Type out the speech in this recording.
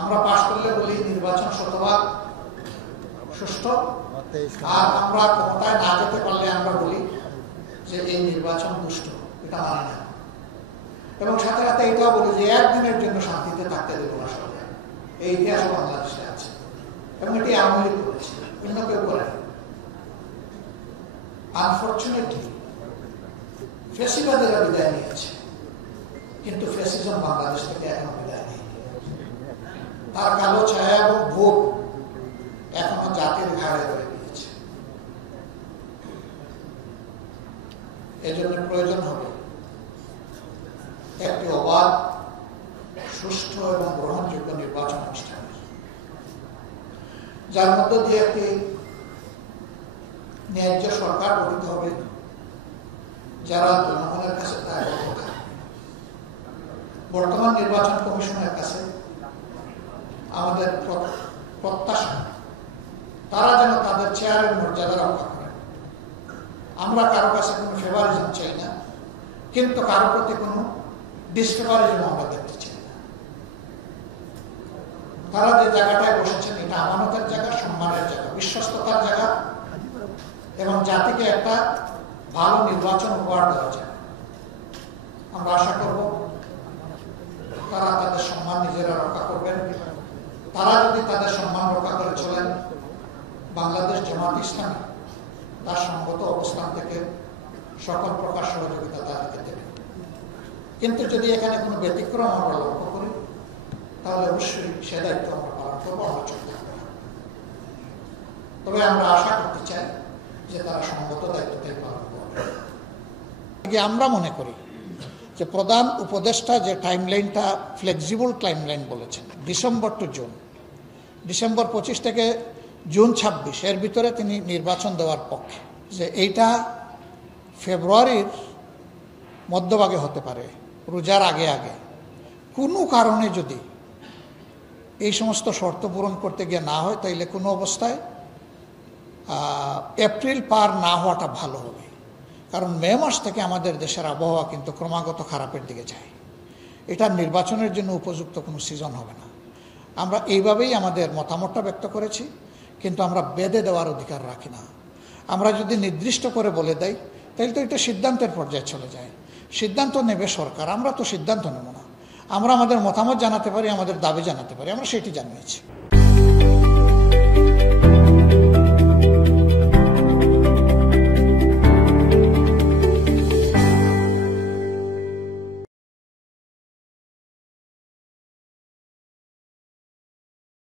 আমরা পাশ করলে বলি নির্বাচন শতভাগ সুষ্ঠু, আর আমরা ক্ষমতায় না যেতে পারলে আমরা বলি যে এই নির্বাচন দুষ্ট। এটা মানে না। এবং সাথে সাথে এটাও বলি যে একদিনের জন্য শান্তিতে থাকতে দেব না সরকার। এই ইতিহাস বাংলাদেশে আছে এবং এটি আওয়ামী লীগ করেছে, অন্য কেউ করে। আনফরচুনেটলি ফ্যাসিবাদীরা বিদায় নিয়েছে, কিন্তু ফ্যাসিজম বাংলাদেশ থেকে এখনো বিদায় নেই। তার কালো ছায়া এবং ভোগ এখনো জাতির ঘাড়ে রয়ে গিয়েছে। এজন্য প্রয়োজন হবে একটি অবাধ, সুষ্ঠু এবং গ্রহণযোগ্য নির্বাচন অনুষ্ঠানের, যার মধ্য দিয়ে একটি ন্যায্য সরকার গঠিত হবে, যারা জনগণের কাছে দায়বদ্ধ থাকবে। বর্তমান নির্বাচন কমিশনের কাছে আমাদের প্রত্যাশা তারা যেন তাদের চেয়ারের মর্যাদা রক্ষা করেন। আমরা কারো কাছে কোনো ফেভারিজম চাই না, কিন্তু কারো প্রতি কোনো ডিসফেভারিজম আমরা দেখতে চাই না। তারা যে জায়গাটায় বসেছেন এটা আমানতের জায়গা, সম্মানের জায়গা, বিশ্বস্ততার জায়গা এবং জাতিকে একটা ভালো নির্বাচন উপহার দেওয়া যায়। আমরা আশা করব তারা তাদের সম্মান নিজেরা রক্ষা করবেন। তারা যদি তাদের সম্মান রক্ষা করে চলেন, বাংলাদেশ জামাত ইসলামী তার সঙ্গত অবস্থান থেকে সকল প্রকার সহযোগিতা তাদেরকে দেবে। কিন্তু যদি এখানে কোনো ব্যতিক্রম আমরা লক্ষ্য করি, তাহলে অবশ্যই সে দায়িত্ব আমরা পালন করবো, আমরা চলতে হবে। তবে আমরা আশা করতে চাই যে তারা সঙ্গত দায়িত্বটাই পালন করবে। আমরা মনে করি যে প্রধান উপদেষ্টা যে টাইমলাইনটা ফ্লেক্সিবল টাইমলাইন বলেছেন, ডিসেম্বর টু জুন, ডিসেম্বর 25 থেকে জুন 26 এর ভিতরে তিনি নির্বাচন দেওয়ার পক্ষে, যে এইটা ফেব্রুয়ারির মধ্যভাগে হতে পারে, রোজার আগে আগে। কোনো কারণে যদি এই সমস্ত শর্ত পূরণ করতে গিয়ে না হয়, তাইলে কোনো অবস্থায় এপ্রিল পার না হওয়াটা ভালো হবে। কারণ মে মাস থেকে আমাদের দেশের আবহাওয়া কিন্তু ক্রমাগত খারাপের দিকে যায়। এটা নির্বাচনের জন্য উপযুক্ত কোনো সিজন হবে না। আমরা এইভাবেই আমাদের মতামতটা ব্যক্ত করেছি, কিন্তু আমরা বেঁধে দেওয়ার অধিকার রাখি না। আমরা যদি নির্দিষ্ট করে বলে দেই, তাহলে তো এটা সিদ্ধান্তের পর্যায়ে চলে যায়। সিদ্ধান্ত নেবে সরকার, আমরা তো সিদ্ধান্ত নেব না। আমরা আমাদের মতামত জানাতে পারি, আমাদের দাবি জানাতে পারি, আমরা সেটি জানিয়েছি।